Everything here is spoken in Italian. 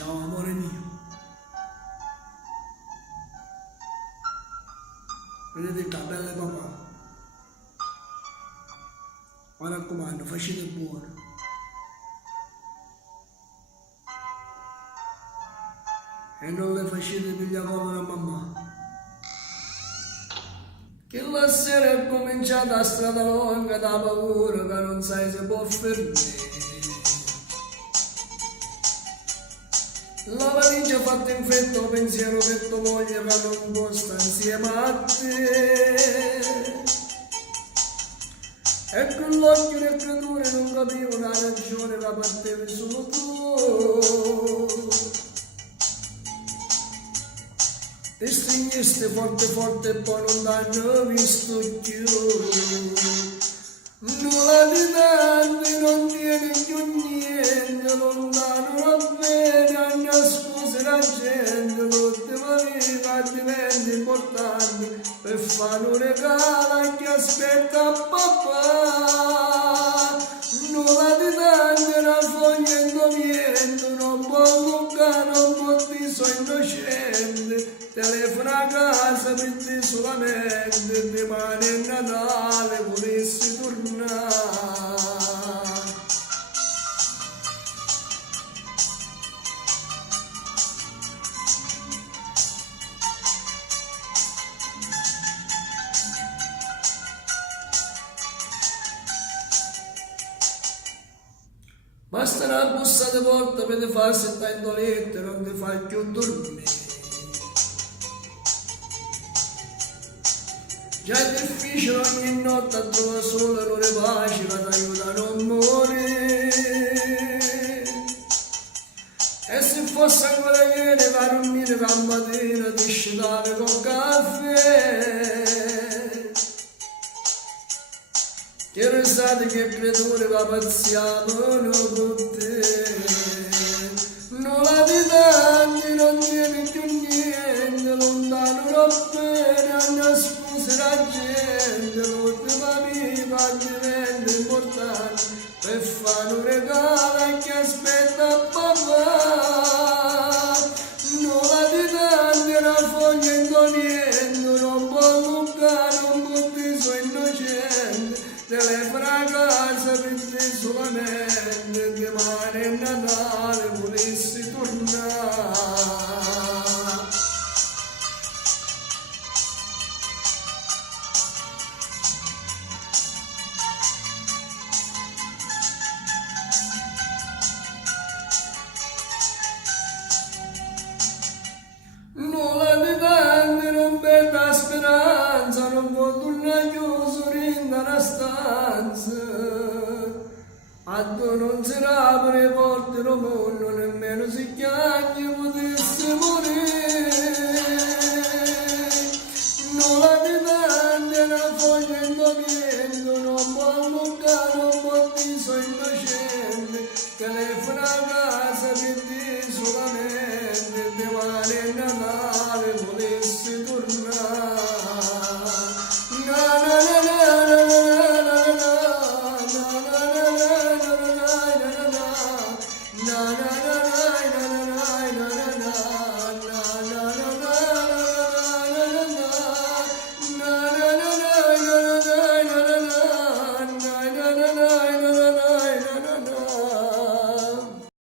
Ciao amore mio. Vedete il capello papà. Mi raccomando, facete buono. E non le facete pigliare come una mamma. Che la sera è cominciata a strada lunga da paura che non sai se può fermare. La valigia fatta in fretta, pensiero che tua moglie che non può stare insieme a te. E con l'occhio del creatore non capivo una ragione che partevi solo tu. Ti stringesti forte forte e poi non t'hanno visto più. Nulla di tanti, non tieni più niente, lontano va bene, a nascondere la gente, l'ultima vita diventa importante per fare un regalo a chi aspetta papà. Nulla di tanti, una foglia indovento, non può toccare, non può dire sono innocente. Telefona a casa per te solamente, domani è Natale, volessi tornare. Basta una bussa di porta per ti far 70 lettere, non ti fai più dormire. Già è difficile ogni notte a trovare solo l'ore pace che ti aiuta a non morire. E se fosse ancora ieri va a dormire la mattina ti scendere con caffè. Che risate che creature che pazziavano con te. Nulla di tanti, non tieni più niente, lontano non bene, a nascondere la gente, l'ultima vita diventa importante per fare un regalo a chi aspetta papà. Nulla di tanti, una foglia indoniendo, non può toccare, non può dire sono innocente. Telefona a casa per te solamente, domani è Natale, volessi tornare. Nulla di tanti, non perda speranza, non può tornare chiuso in una stanza. A tu non si apre le porte del mondo, nemmeno si chiagni potesse morire. Nulla di tanti, una foglia indovento, non può toccare, non può dire sono innocente. Telefona a casa per te solamente, domani è Natale, volessi tornare.